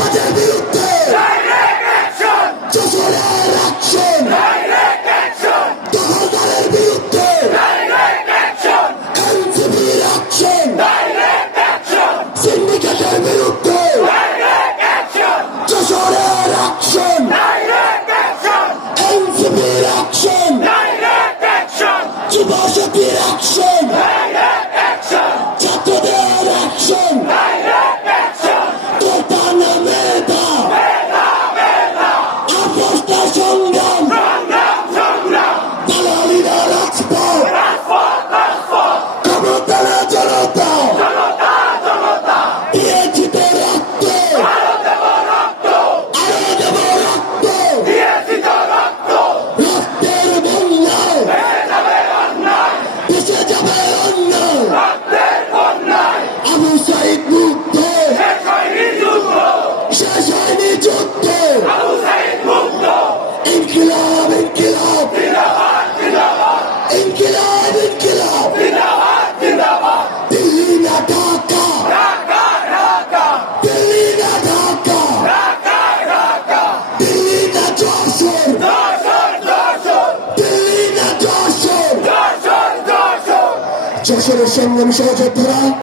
চাঁদাবাজের বিরুদ্ধে যশোরের অ্যাকশন, দখলদারের বিরুদ্ধে এনসিপির অ্যাকশন, সিন্ডিকেটের বিরুদ্ধে যশোরের অ্যাকশন, এনসিপির অ্যাকশন, যুবশক্তির অ্যাকশন, ছাত্রদের অ্যাকশন, তোতা না মেধা, আপোষটা সংগ্রাম, দালালিরা রাজপথ, ক্ষমতারা জনতা, দিয়েছি তো রক্ত, আরো দেব রক্ত, রক্তের বন্যায় ভেসে যাবে অন্যায়, আবু সাইদ মুক্ত, শেষ হয়নি যুদ্ধ, ইনকিলাব ইনকিলাব, ইনকিলাব ইনকিলাব, দিল্লি না ঢাকা, দিল্লি না ঢাকা, দিল্লি না যশোর, দিল্লি না যশোর, যশোরের সংগ্রামী সহযোদ্ধারা